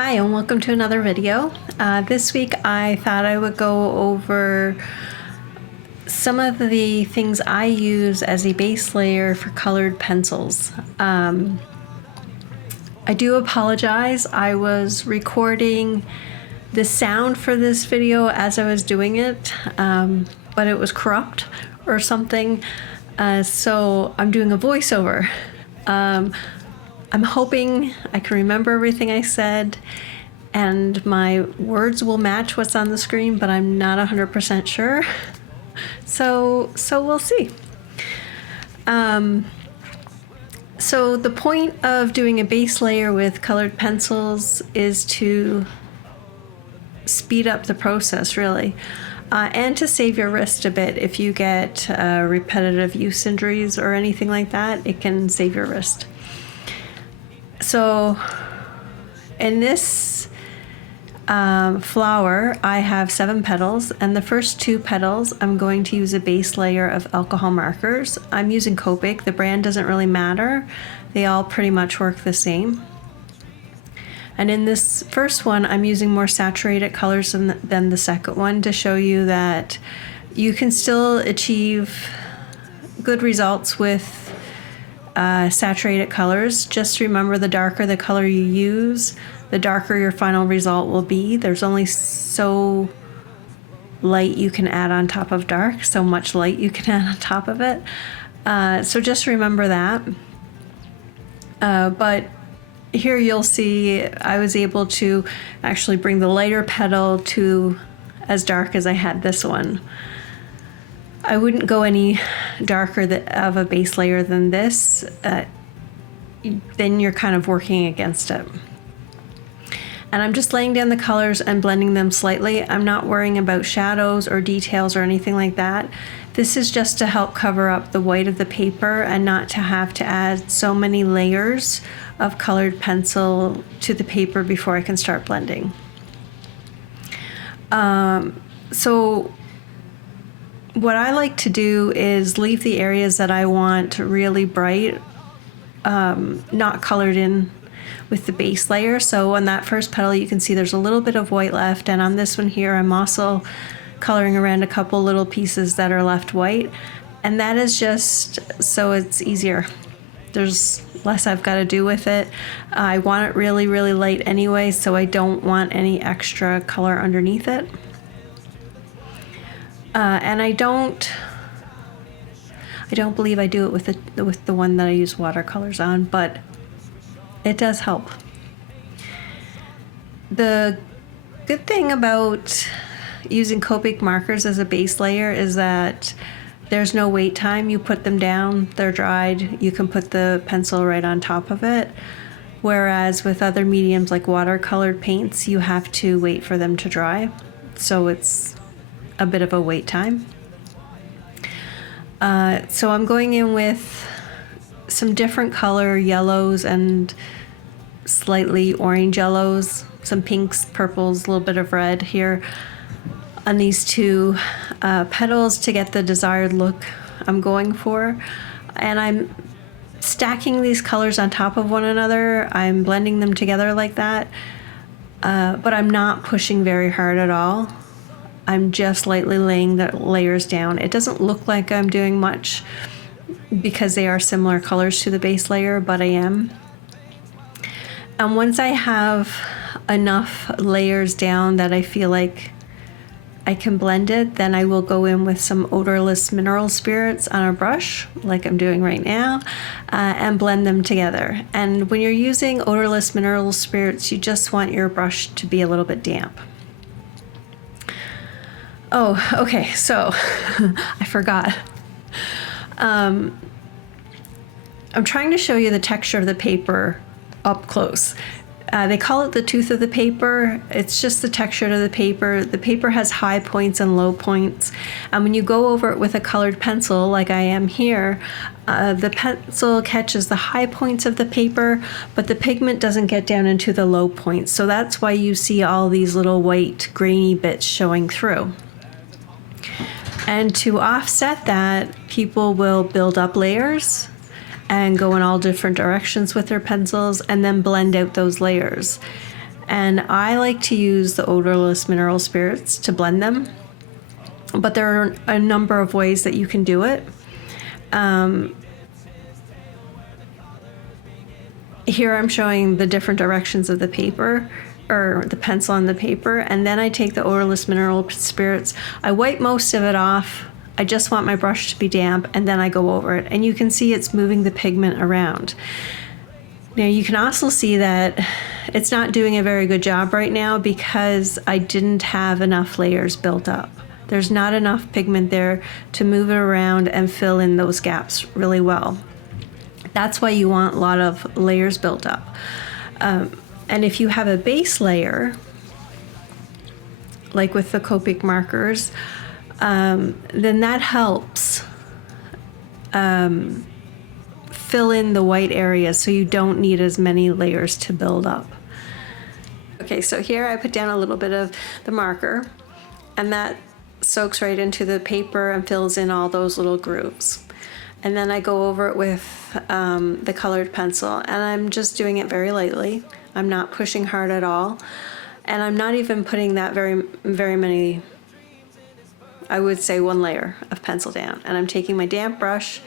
Hi and welcome to another video. This week I thought I would go over some of the things I use as a base layer for colored pencils. I do apologize. I was recording the sound for this video as I was doing it, but it was corrupt or something, so I'm doing a voiceover. I'm hoping I can remember everything I said and my words will match what's on the screen, but I'm not 100% sure. So we'll see. So the point of doing a base layer with colored pencils is to speed up the process, really, and to save your wrist a bit. If you get repetitive use injuries or anything like that, it can save your wrist. So in this flower, I have 7 petals, and the first 2 petals I'm going to use a base layer of alcohol markers. I'm using Copic. The brand doesn't really matter. They all pretty much work the same. And in this first one, I'm using more saturated colors than the second one to show you that you can still achieve good results with saturated colors. Just remember, the darker the color you use, the darker your final result will be. There's only so light you can add on top of dark, so much light you can add on top of it. So just remember that. But here you'll see I was able to actually bring the lighter petal to as dark as I had this one. I wouldn't go any darker of a base layer than this. Then you're kind of working against it. And I'm just laying down the colors and blending them slightly. I'm not worrying about shadows or details or anything like that. This is just to help cover up the white of the paper and not to have to add so many layers of colored pencil to the paper before I can start blending. So what I like to do is leave the areas that I want really bright, not colored in with the base layer. So on that first petal, you can see there's a little bit of white left, and on this one here, I'm also coloring around a couple little pieces that are left white, and that is just so it's easier. There's less I've got to do with it. I want it really, really light anyway, so I don't want any extra color underneath it. And I don't believe I do it with the one that I use watercolors on, but it does help. The good thing about using Copic markers as a base layer is that there's no wait time. You put them down, they're dried, you can put the pencil right on top of it. Whereas with other mediums like watercolored paints, you have to wait for them to dry. So it's a bit of a wait time. So I'm going in with some different color yellows and slightly orange yellows, some pinks, purples, a little bit of red here on these 2 petals to get the desired look I'm going for. And I'm stacking these colors on top of one another. I'm blending them together like that, but I'm not pushing very hard at all. I'm just lightly laying the layers down. It doesn't look like I'm doing much because they are similar colors to the base layer, but I am. And once I have enough layers down that I feel like I can blend it, then I will go in with some odorless mineral spirits on a brush, like I'm doing right now, and blend them together. And when you're using odorless mineral spirits, you just want your brush to be a little bit damp. Oh, okay, so I forgot. I'm trying to show you the texture of the paper up close. They call it the tooth of the paper. It's just the texture of the paper. The paper has high points and low points. And when you go over it with a colored pencil, like I am here, the pencil catches the high points of the paper, but the pigment doesn't get down into the low points. So that's why you see all these little white grainy bits showing through. And to offset that, people will build up layers and go in all different directions with their pencils and then blend out those layers. And I like to use the odorless mineral spirits to blend them, but there are a number of ways that you can do it. Here I'm showing the different directions of the paper, or the pencil on the paper, and then I take the odorless mineral spirits. I wipe most of it off. I just want my brush to be damp, and then I go over it. And you can see it's moving the pigment around. Now you can also see that it's not doing a very good job right now because I didn't have enough layers built up. There's not enough pigment there to move it around and fill in those gaps really well. That's why you want a lot of layers built up. And if you have a base layer, like with the Copic markers, then that helps fill in the white areas so you don't need as many layers to build up. Okay, so here I put down a little bit of the marker, and that soaks right into the paper and fills in all those little grooves. And then I go over it with the colored pencil, and I'm just doing it very lightly. I'm not pushing hard at all, and I'm not even putting that very many, I would say 1 layer of pencil down. And I'm taking my damp brush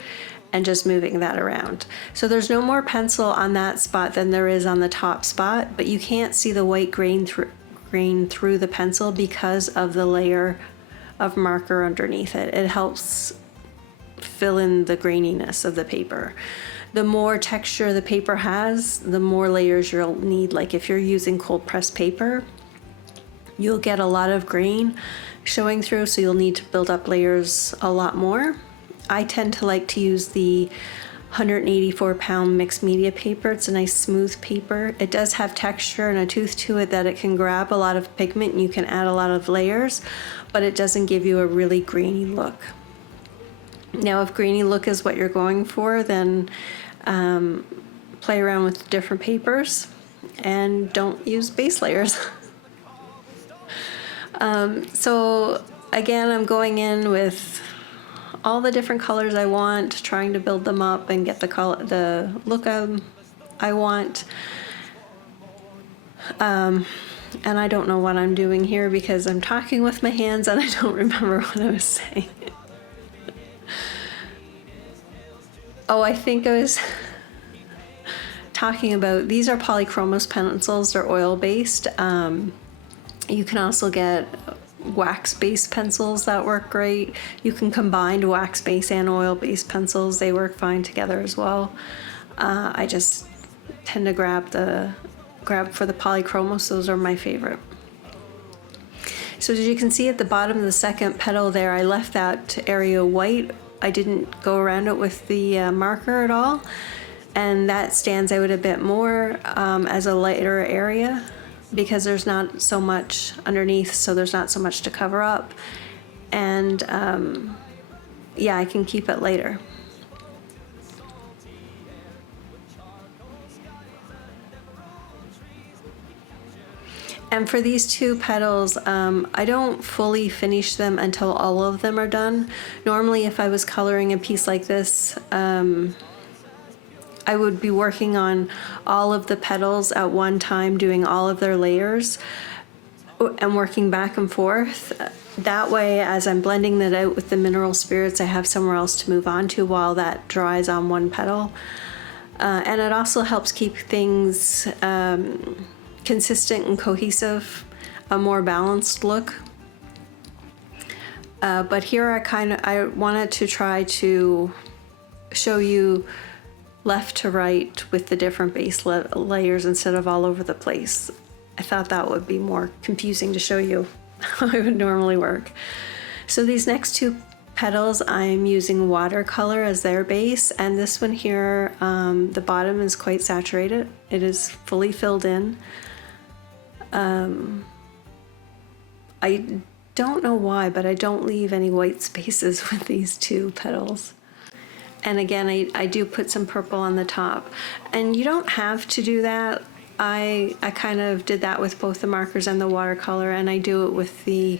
and just moving that around. So there's no more pencil on that spot than there is on the top spot, but you can't see the white grain through the pencil because of the layer of marker underneath it. It helps fill in the graininess of the paper. The more texture the paper has, the more layers you'll need. Like if you're using cold pressed paper, you'll get a lot of grain showing through, so you'll need to build up layers a lot more. I tend to like to use the 184 pound mixed media paper. It's a nice smooth paper. It does have texture and a tooth to it that it can grab a lot of pigment and you can add a lot of layers, but it doesn't give you a really grainy look. Now, if grainy look is what you're going for, then play around with different papers and don't use base layers. So again, I'm going in with all the different colors I want, trying to build them up and get the look I want. And I don't know what I'm doing here because I'm talking with my hands and I don't remember what I was saying. Oh, I think I was talking about, these are polychromos pencils. They're oil-based. You can also get wax-based pencils that work great. You can combine wax-based and oil-based pencils. They work fine together as well. I just tend to grab for the polychromos. Those are my favorite. So as you can see at the bottom of the second petal there, I left that area white. I didn't go around it with the marker at all, and that stands out a bit more as a lighter area because there's not so much underneath, so there's not so much to cover up, and yeah, I can keep it lighter. And for these 2 petals, I don't fully finish them until all of them are done. Normally, if I was coloring a piece like this, I would be working on all of the petals at one time, doing all of their layers and working back and forth. That way, as I'm blending that out with the mineral spirits, I have somewhere else to move on to while that dries on one petal. And it also helps keep things consistent and cohesive, a more balanced look. But here I wanted to try to show you left to right with the different base layers instead of all over the place. I thought that would be more confusing to show you how it would normally work. So these next 2 petals, I'm using watercolor as their base, and this one here, the bottom is quite saturated. It is fully filled in. I don't know why, but I don't leave any white spaces with these 2 petals. And again, I do put some purple on the top, and you don't have to do that. I kind of did that with both the markers and the watercolor, and I do it with the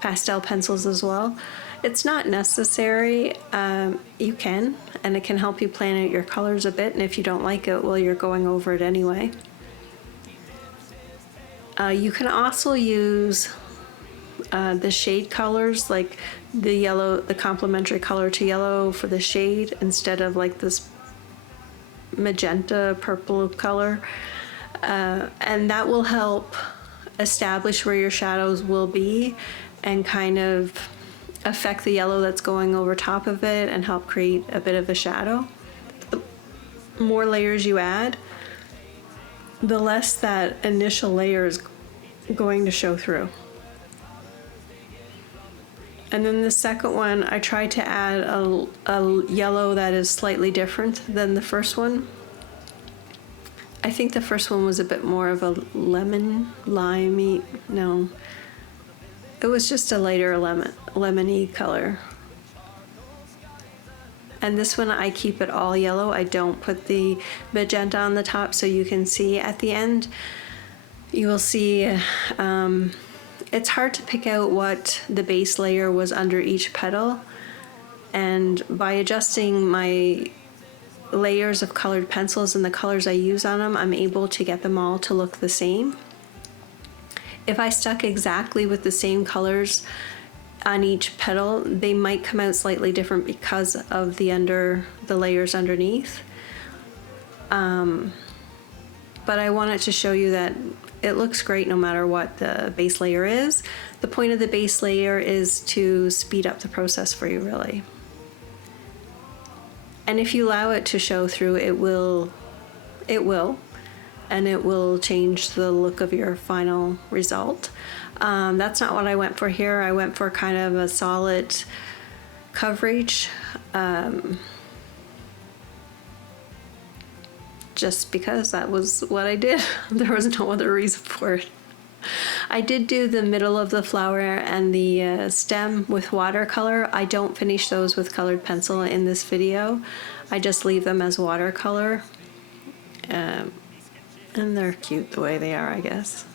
pastel pencils as well. It's not necessary. You can, and it can help you plan out your colors a bit, and if you don't like it, well, you're going over it anyway. You can also use the shade colors, like the yellow, the complementary color to yellow for the shade, instead of like this magenta purple color. And that will help establish where your shadows will be and kind of affect the yellow that's going over top of it and help create a bit of a shadow. The more layers you add, the less that initial layer is going to show through. And then the second one, I tried to add a yellow that is slightly different than the first one. I think the first one was a bit more of a limey, no. It was just a lighter lemony color. And this one I keep it all yellow. I don't put the magenta on the top, so you can see at the end, you will see, it's hard to pick out what the base layer was under each petal. And by adjusting my layers of colored pencils and the colors I use on them, I'm able to get them all to look the same. If I stuck exactly with the same colors on each petal, they might come out slightly different because of the layers underneath. But I wanted to show you that it looks great no matter what the base layer is. The point of the base layer is to speed up the process for you, really. And if you allow it to show through, it will, and it will change the look of your final result. That's not what I went for here. I went for kind of a solid coverage, just because that was what I did. There was no other reason for it. I did do the middle of the flower and the stem with watercolor. I don't finish those with colored pencil in this video. I just leave them as watercolor. And they're cute the way they are, I guess.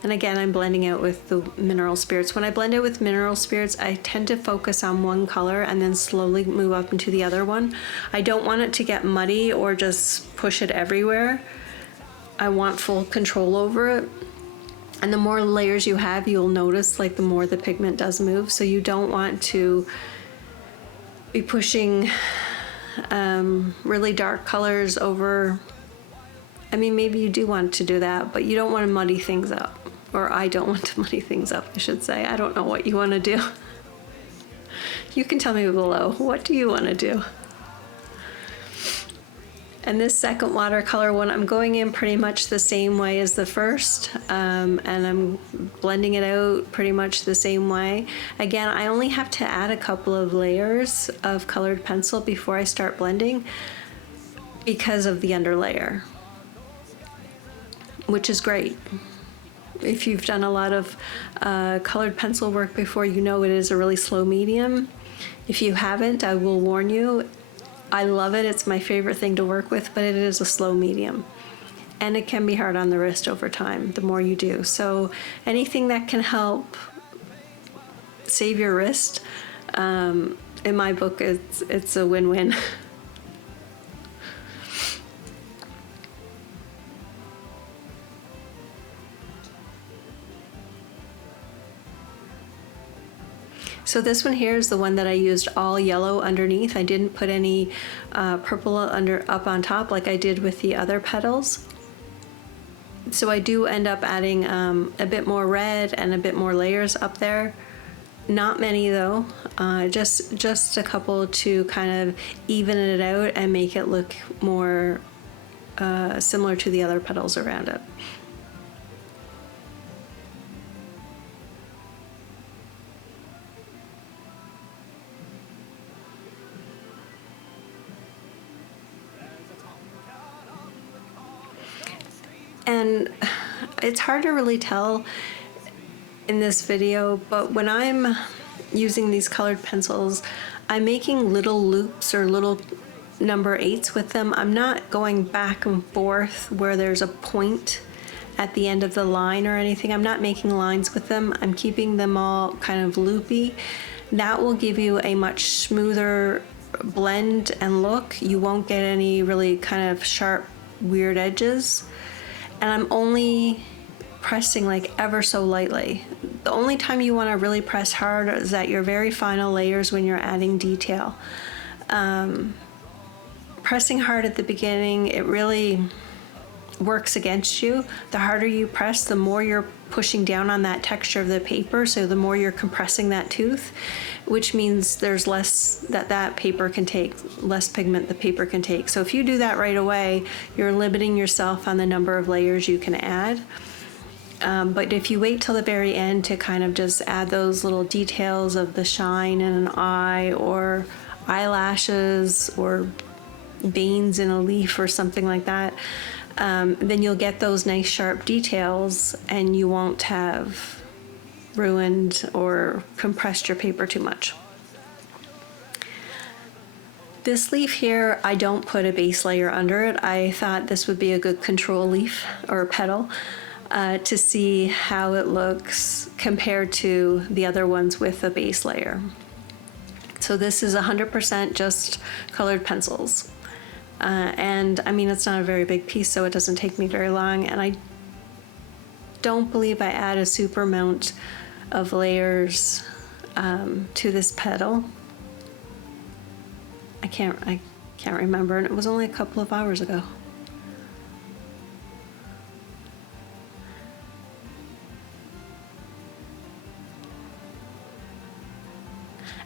And again, I'm blending out with the mineral spirits. When I blend it with mineral spirits, I tend to focus on one color and then slowly move up into the other one. I don't want it to get muddy or just push it everywhere. I want full control over it. And the more layers you have, you'll notice like the more the pigment does move. So you don't want to be pushing really dark colors over. I mean, maybe you do want to do that, but you don't want to muddy things up. Or I don't want to muddy things up, I should say. I don't know what you want to do. You can tell me below. What do you want to do? And this second watercolor one, I'm going in pretty much the same way as the first, and I'm blending it out pretty much the same way. Again, I only have to add a couple of layers of colored pencil before I start blending because of the underlayer, which is great. If you've done a lot of colored pencil work before, you know it is a really slow medium. If you haven't, I will warn you, I love it. It's my favorite thing to work with, but it is a slow medium. And it can be hard on the wrist over time, the more you do. So anything that can help save your wrist, in my book, it's a win-win. So this one here is the one that I used all yellow underneath. I didn't put any purple up on top like I did with the other petals. So I do end up adding a bit more red and a bit more layers up there. Not many though, just a couple to kind of even it out and make it look more similar to the other petals around it. And it's hard to really tell in this video, but when I'm using these colored pencils, I'm making little loops or little number 8s with them. I'm not going back and forth where there's a point at the end of the line or anything. I'm not making lines with them. I'm keeping them all kind of loopy. That will give you a much smoother blend and look, you won't get any really kind of sharp, weird edges. And I'm only pressing like ever so lightly. The only time you want to really press hard is at your very final layers when you're adding detail. Pressing hard at the beginning, it really works against you. The harder you press, the more you're pushing down on that texture of the paper, so the more you're compressing that tooth, which means there's less that paper can take, less pigment the paper can take. So if you do that right away, you're limiting yourself on the number of layers you can add. But if you wait till the very end to kind of just add those little details of the shine in an eye or eyelashes or veins in a leaf or something like that, then you'll get those nice sharp details and you won't have ruined or compressed your paper too much. This leaf here, I don't put a base layer under it. I thought this would be a good control leaf or petal to see how it looks compared to the other ones with a base layer. So this is 100% just colored pencils. And I mean, it's not a very big piece, so it doesn't take me very long. And I don't believe I add a super amount of layers to this petal. I can't remember, and it was only a couple of hours ago.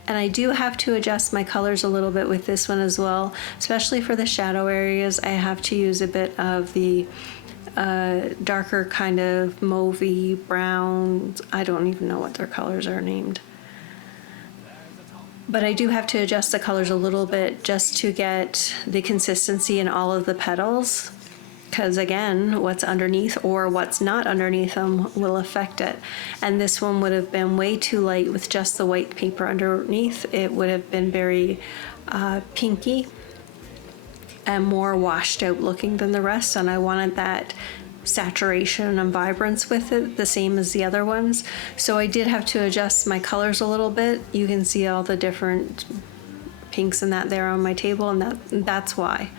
And I do have to adjust my colors a little bit with this one as well, especially for the shadow areas. I have to use a bit of the darker kind of mauvey brown. I don't even know what their colors are named. But I do have to adjust the colors a little bit just to get the consistency in all of the petals. Because again, what's underneath or what's not underneath them will affect it. And this one would have been way too light with just the white paper underneath. It would have been very pinky and more washed out looking than the rest. And I wanted that saturation and vibrance with it, the same as the other ones. So I did have to adjust my colors a little bit. You can see all the different pinks and that there on my table, and that's why.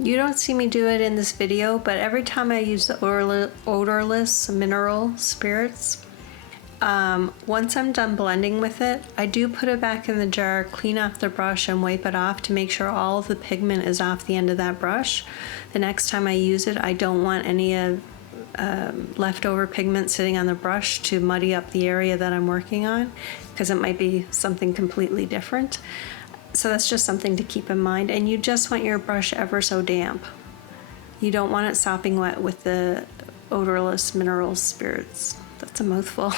You don't see me do it in this video, but every time I use the odorless mineral spirits, once I'm done blending with it, I do put it back in the jar, clean off the brush and wipe it off to make sure all of the pigment is off the end of that brush. The next time I use it, I don't want any leftover pigment sitting on the brush to muddy up the area that I'm working on, because it might be something completely different. So that's just something to keep in mind. And you just want your brush ever so damp. You don't want it sopping wet with the odorless mineral spirits. That's a mouthful.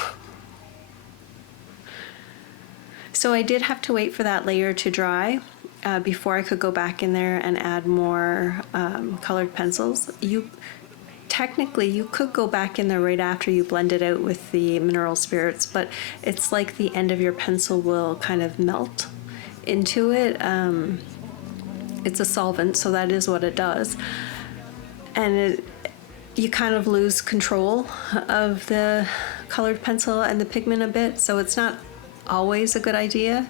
So I did have to wait for that layer to dry before I could go back in there and add more colored pencils. Technically, you could go back in there right after you blend it out with the mineral spirits, but it's like the end of your pencil will kind of melt into it. It's a solvent, so that is what it does. And you kind of lose control of the colored pencil and the pigment a bit, so it's not always a good idea.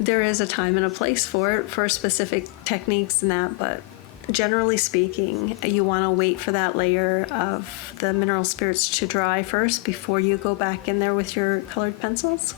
There is a time and a place for it, for specific techniques and that, but generally speaking, you want to wait for that layer of the mineral spirits to dry first before you go back in there with your colored pencils.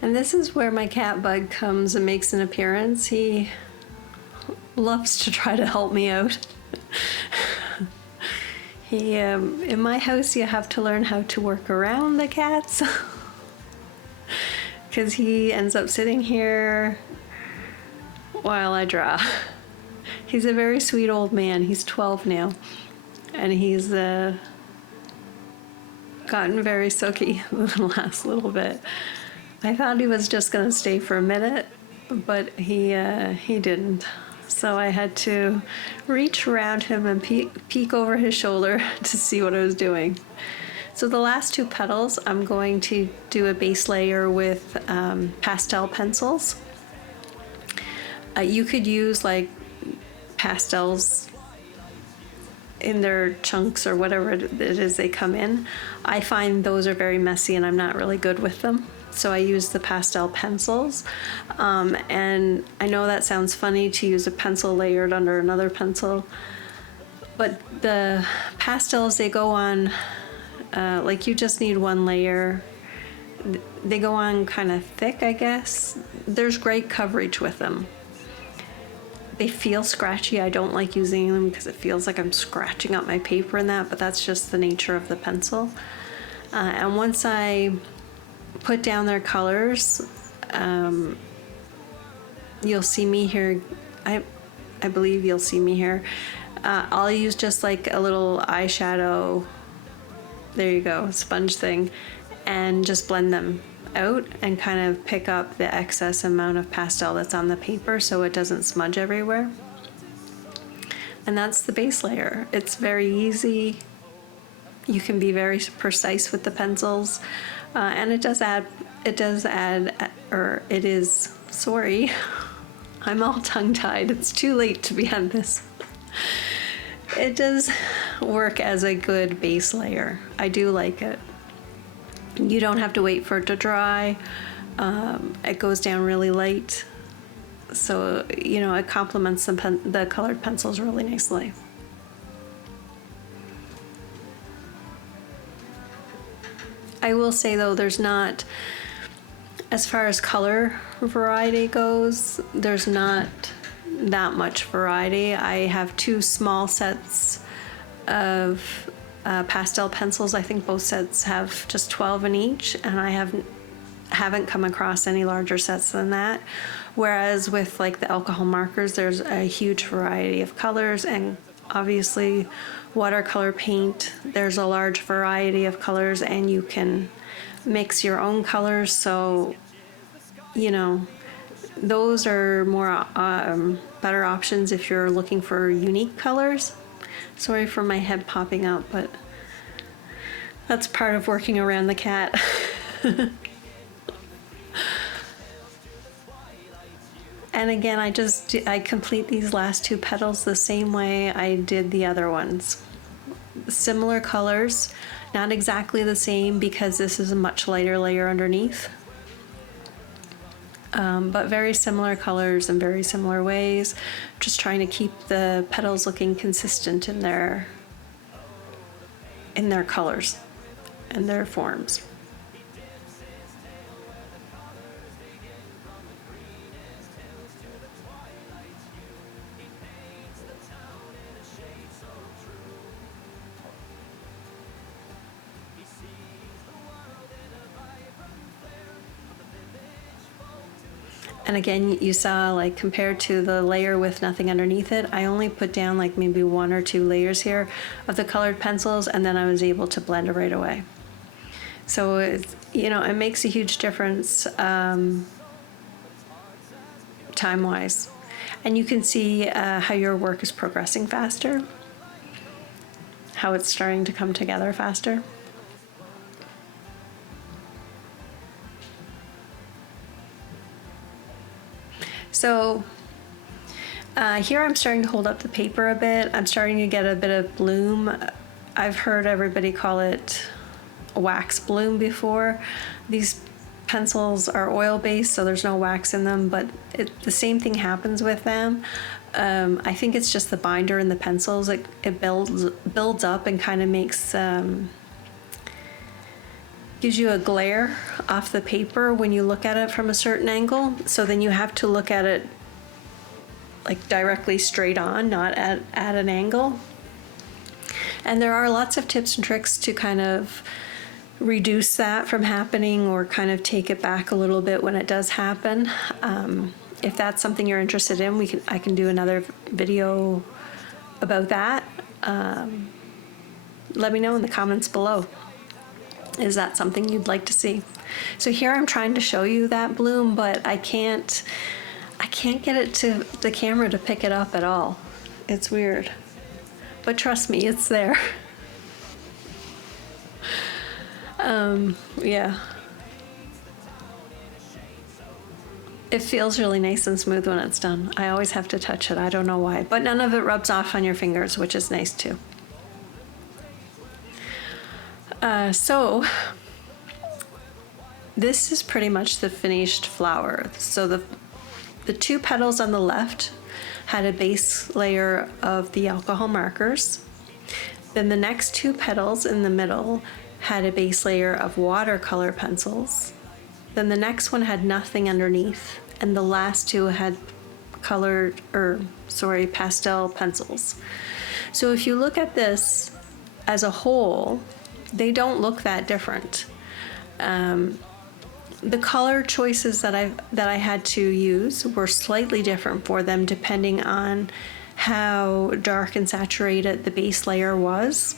And this is where my cat Bug comes and makes an appearance. He loves to try to help me out. In my house, you have to learn how to work around the cats, because he ends up sitting here while I draw. He's a very sweet old man. He's 12 now, and he's gotten very silky the last little bit. I thought he was just gonna stay for a minute, but he didn't. So I had to reach around him and peek over his shoulder to see what I was doing. So the last two petals, I'm going to do a base layer with pastel pencils. You could use like pastels in their chunks or whatever it is they come in. I find those are very messy and I'm not really good with them. So I use the pastel pencils. And I know that sounds funny to use a pencil layered under another pencil, but the pastels, they go on, like you just need one layer. They go on kind of thick, I guess. There's great coverage with them. They feel scratchy. I don't like using them because it feels like I'm scratching up my paper and that, but that's just the nature of the pencil. And once I put down their colors, you'll see me here. I believe you'll see me here. I'll use just like a little eyeshadow, there you go, sponge thing, and just blend them out and kind of pick up the excess amount of pastel that's on the paper so it doesn't smudge everywhere. And that's the base layer. It's very easy. You can be very precise with the pencils, and it is, sorry, I'm all tongue-tied. It's too late to be on this. It does work as a good base layer. I do like it. You don't have to wait for it to dry. It goes down really light. So, you know, it complements the colored pencils really nicely. I will say though, there's not, as far as color variety goes, there's not that much variety. I have two small sets of pastel pencils. I think both sets have just 12 in each, and I haven't come across any larger sets than that. Whereas with like the alcohol markers, there's a huge variety of colors, and obviously watercolor paint, there's a large variety of colors, and you can mix your own colors. So, you know, those are more better options if you're looking for unique colors. Sorry for my head popping out, but that's part of working around the cat. And again, I complete these last two petals the same way I did the other ones. Similar colors, not exactly the same because this is a much lighter layer underneath. but very similar colors and very similar ways. Just trying to keep the petals looking consistent in their colors and their forms. And again, you saw, like, compared to the layer with nothing underneath it, I only put down like maybe 1 or 2 layers here of the colored pencils, and then I was able to blend it right away. So it's, you know, it makes a huge difference time-wise. And you can see how your work is progressing faster, how it's starting to come together faster. So here I'm starting to hold up the paper a bit. I'm starting to get a bit of bloom. I've heard everybody call it wax bloom before. These pencils are oil-based, so there's no wax in them, but the same thing happens with them. I think it's just the binder in the pencils. It builds up and kind of makes gives you a glare off the paper when you look at it from a certain angle. So then you have to look at it like directly straight on, not at an angle. And there are lots of tips and tricks to kind of reduce that from happening, or kind of take it back a little bit when it does happen. If that's something you're interested in, I can do another video about that. Let me know in the comments below. Is that something you'd like to see? So here I'm trying to show you that bloom, but I can't get it to the camera to pick it up at all. It's weird. But trust me, it's there. Yeah. It feels really nice and smooth when it's done. I always have to touch it. I don't know why. But none of it rubs off on your fingers, which is nice too. So this is pretty much the finished flower. So the 2 petals on the left had a base layer of the alcohol markers. Then the next 2 petals in the middle had a base layer of watercolor pencils. Then the next one had nothing underneath, and the last 2 had pastel pencils. So if you look at this as a whole, they don't look that different. The color choices that I had to use were slightly different for them depending on how dark and saturated the base layer was.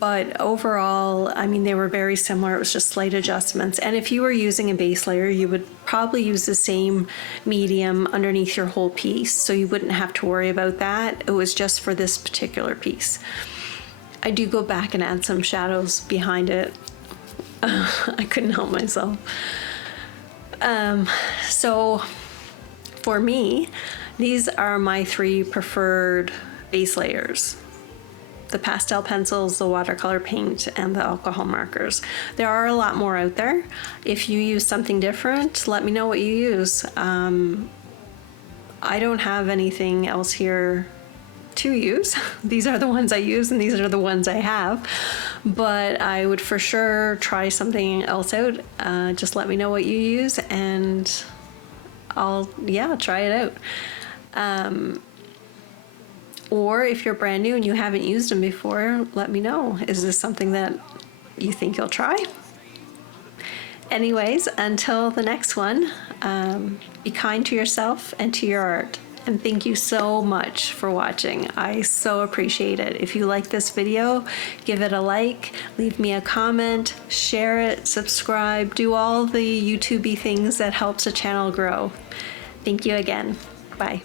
But overall, I mean, they were very similar. It was just slight adjustments. And if you were using a base layer, you would probably use the same medium underneath your whole piece, so you wouldn't have to worry about that. It was just for this particular piece. I do go back and add some shadows behind it. I couldn't help myself. So for me, these are my 3 preferred base layers: the pastel pencils, the watercolor paint, and the alcohol markers. There are a lot more out there. If you use something different, let me know what you use. I don't have anything else here to use. These are the ones I use, and these are the ones I have. But I would for sure try something else out. Just let me know what you use, and I'll try it out. Or if you're brand new and you haven't used them before, let me know. Is this something that you think you'll try? Anyways, until the next one, be kind to yourself and to your art. And thank you so much for watching. I so appreciate it. If you like this video, give it a like, leave me a comment, share it, subscribe, do all the YouTube-y things that helps a channel grow. Thank you again. Bye.